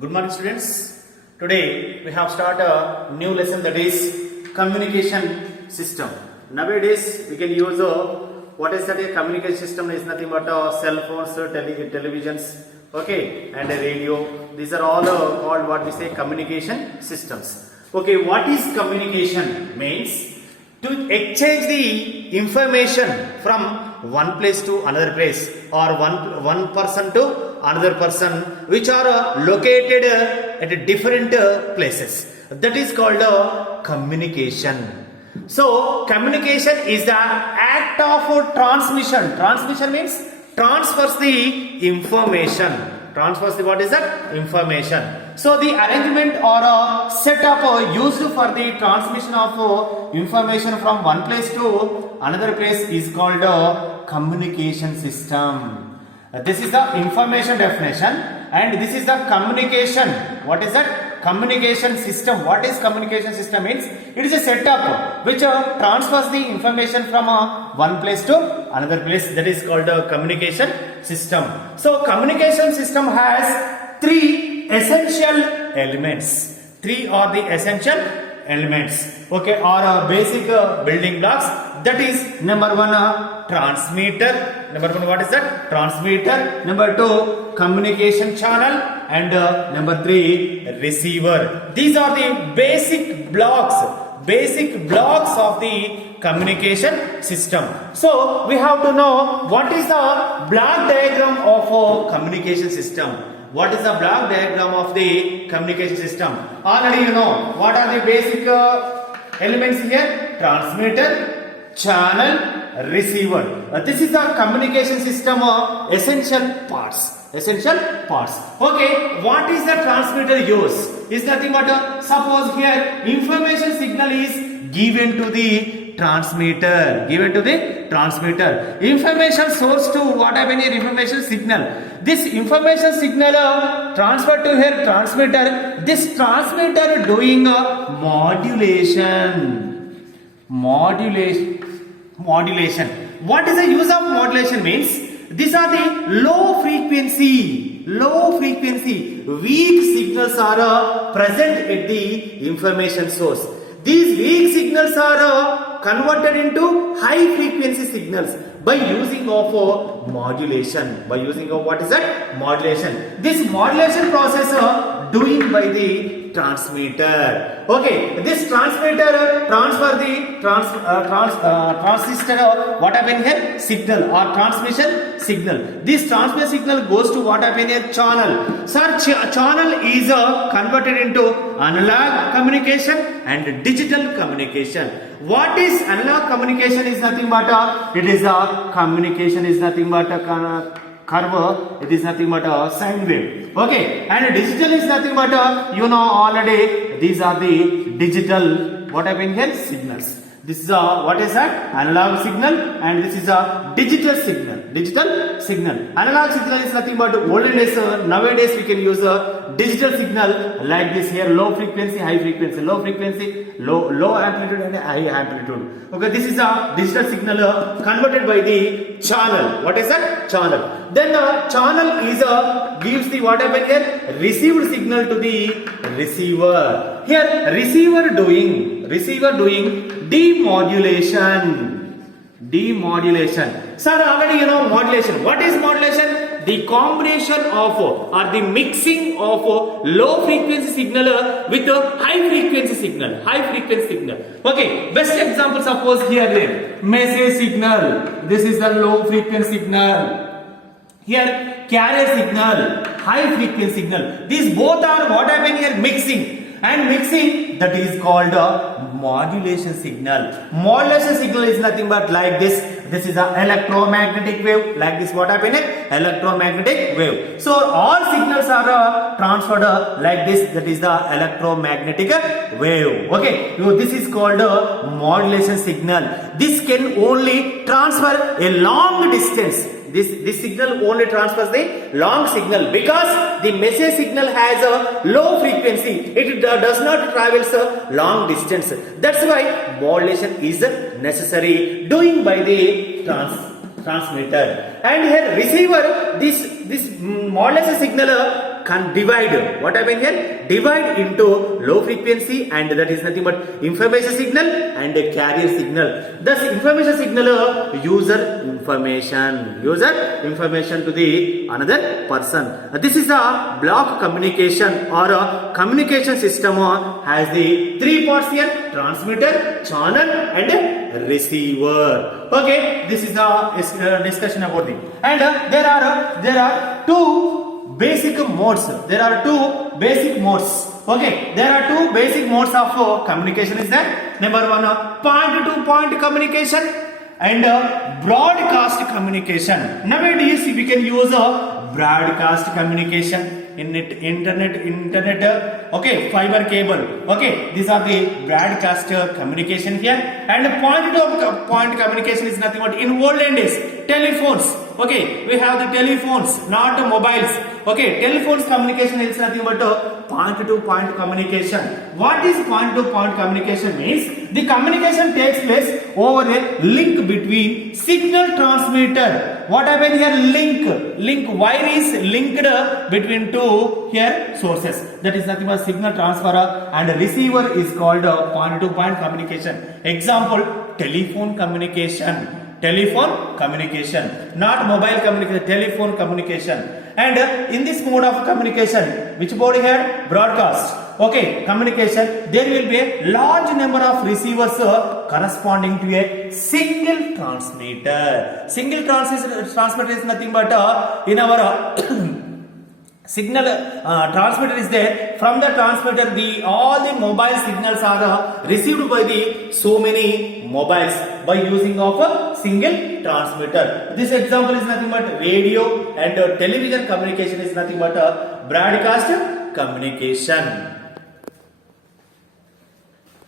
Good morning, students. Today we have started a new lesson, that is communication system. Nowadays we can use what is that? A communication system is nothing but cell phones, televisions, okay, and a radio. These are all called what we say communication systems. Okay, what is communication? Means to exchange the information from one place to another place, or one person to another person, which are located at different places. That is called communication. So communication is the act of transmission. Transmission means transfers the information. Transfers the what is that? Information. So the arrangement or a setup used for the transmission of information from one place to another place is called a communication system. This is the information definition, and this is the communication. What is that? Communication system. What is communication system? Means it is a setup which transfers the information from one place to another place. That is called a communication system. So communication system has three essential elements. Three are the essential elements, okay, or basic building blocks. That is number one, transmitter. Number one, what is that? Transmitter. Number two, communication channel, and number three, receiver. These are the basic blocks of the communication system. So we have to know what is the block diagram of a communication system. What is the block diagram of the communication system? Already you know what are the basic elements here: transmitter, channel, receiver. This is the communication system essential parts. Okay, what is the transmitter use? Is nothing but suppose here information signal is given to the transmitter. Information source to what happened here? Information signal. This information signal transferred to here transmitter. This transmitter doing a modulation. What is the use of modulation? Means these are the low frequency, weak signals are present at the information source. These weak signals are converted into high frequency signals by using of modulation. What is that? Modulation. This modulation process doing by the transmitter. Okay, this transmitter transfer the transistor what happened here? Signal or transmission signal. This transmission signal goes to what happened here? Channel. Such channel is converted into analog communication and digital communication. What is analog communication? Is nothing but it is a communication is nothing but a curve, it is nothing but a sine wave. Okay, and digital is nothing but you know already these are the digital what happened here? Signals. This is a what is that? Analog signal, and this is a digital signal. Analog signal is nothing but olden days. Nowadays we can use a digital signal like this here: low frequency, high frequency, low amplitude and high amplitude. Okay, this is a digital signal converted by the channel. What is that? Channel. Then channel is gives the what happened here? Received signal to the receiver. Here receiver doing demodulation. Sir, already you know modulation. What is modulation? The combination of or the mixing of low frequency signal with a high frequency signal. Okay, best example, suppose here message signal. This is the low frequency signal. Here carrier signal, high frequency signal. These both are what happened here? Mixing, that is called a modulation signal. Modulation signal is nothing but like this. This is an electromagnetic wave. Like this, what happened? Electromagnetic wave. So all signals are transferred like this. That is the electromagnetic wave. Okay. So this is called a modulation signal. This can only transfer a long distance. This signal only transfers the long signal, because the message signal has a low frequency. It does not travel a long distance. That's why modulation is necessary, doing by the transmitter. And here receiver, this modulation signal divide. What happened here? Divide into low frequency, and that is nothing but information signal and a carrier signal. Thus information signal user information to the another person. This is a block communication or a communication system has the three parts here: transmitter, channel and receiver. Okay, this is the discussion about the, and there are two basic modes. There are two basic modes. Okay, there are two basic modes of communication. Is that number one, point to point communication and broadcast communication. Nowadays we can use a broadcast communication in internet, okay, fiber cable. Okay, these are the broadcast communication here, and point to point communication is nothing but in olden days telephones. Okay, we have the telephones, not mobiles. Okay, telephones communication is nothing but point to point communication. What is point to point communication means? The communication takes place over a link between signal transmitter. What happened here? Link wire is linked between two here sources. That is nothing but signal transfer, and receiver is called point to point communication. Example: telephone communication. Telephone communication, not mobile communication, telephone communication. And in this mode of communication, which mode here? Broadcast. Okay, communication, there will be a large number of receivers corresponding to a single transmitter. Single transmitter is nothing but in our signal transmitter is there. From the transmitter, all the mobile signals are received by the so many mobiles by using of a single transmitter. This example is nothing but radio, and television communication is nothing but broadcast communication.